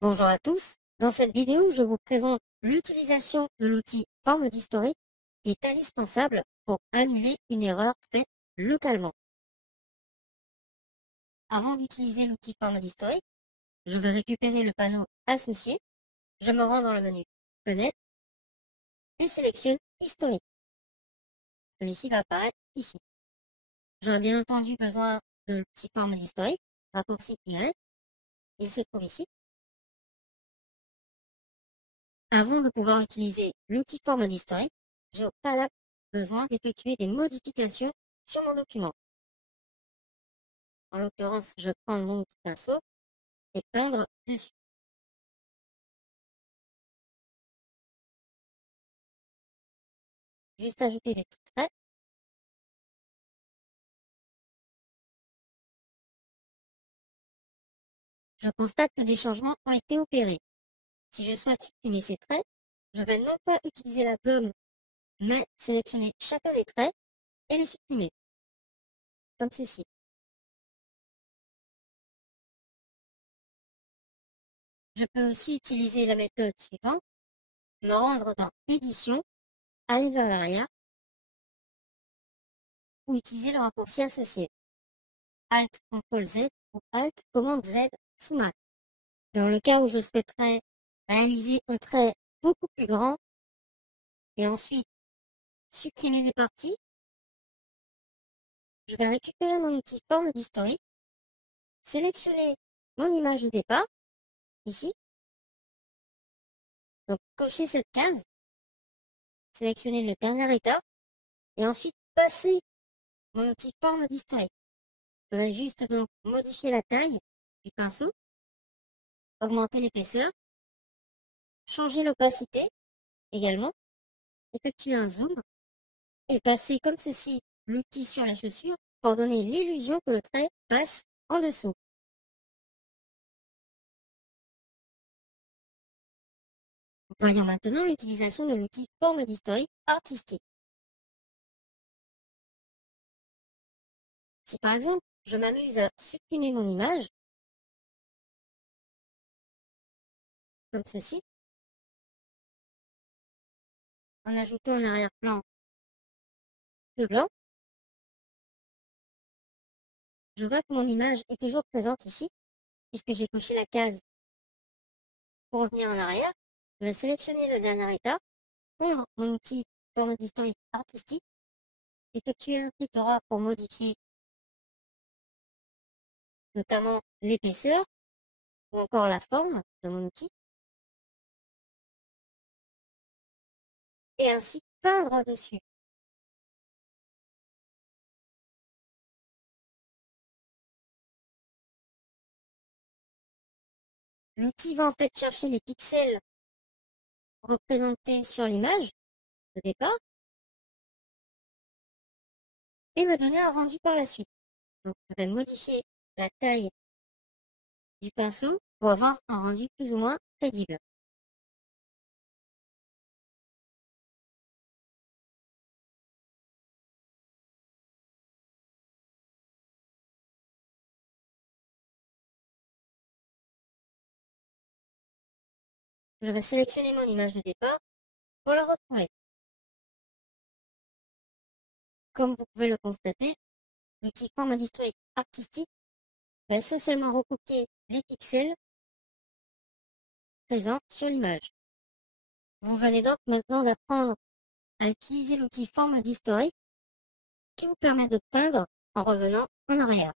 Bonjour à tous, dans cette vidéo je vous présente l'utilisation de l'outil forme d'historique qui est indispensable pour annuler une erreur faite localement. Avant d'utiliser l'outil forme d'historique, je vais récupérer le panneau associé, je me rends dans le menu Fenêtre et sélectionne Historique. Celui-ci va apparaître ici. J'aurai bien entendu besoin de l'outil forme d'historique, raccourci Y, il se trouve ici. Avant de pouvoir utiliser l'outil forme d'historique, j'ai au préalable besoin d'effectuer des modifications sur mon document. En l'occurrence, je prends mon petit pinceau et peindre dessus. Juste ajouter des petits traits. Je constate que des changements ont été opérés. Si je souhaite supprimer ces traits, je vais non pas utiliser la gomme, mais sélectionner chacun des traits et les supprimer, comme ceci. Je peux aussi utiliser la méthode suivante, me rendre dans Édition, aller vers l'arrière, ou utiliser le raccourci associé. Alt CTRL Z ou Alt commande Z sous Mac. Dans le cas où je souhaiterais réaliser un trait beaucoup plus grand et ensuite supprimer des parties, je vais récupérer mon outil forme d'historique, sélectionner mon image de départ, ici, donc cocher cette case, sélectionner le dernier état et ensuite passer mon outil forme d'historique. Je vais juste donc modifier la taille du pinceau, augmenter l'épaisseur, changer l'opacité également, effectuer un zoom et passer comme ceci l'outil sur la chaussure pour donner l'illusion que le trait passe en dessous. Voyons maintenant l'utilisation de l'outil forme d'historique artistique. Si par exemple je m'amuse à supprimer mon image, comme ceci, en ajoutant un arrière-plan de blanc, je vois que mon image est toujours présente ici, puisque j'ai coché la case pour revenir en arrière. Je vais sélectionner le dernier état, prendre mon outil forme d'historique artistique, effectuer un clic droit pour modifier notamment l'épaisseur ou encore la forme de mon outil, et ainsi peindre dessus. L'outil va en fait chercher les pixels représentés sur l'image de départ et me donner un rendu par la suite. Donc je vais modifier la taille du pinceau pour avoir un rendu plus ou moins crédible. Je vais sélectionner mon image de départ pour la retrouver. Comme vous pouvez le constater, l'outil forme d'historique artistique va essentiellement recopier les pixels présents sur l'image. Vous venez donc maintenant d'apprendre à utiliser l'outil forme d'historique qui vous permet de peindre en revenant en arrière.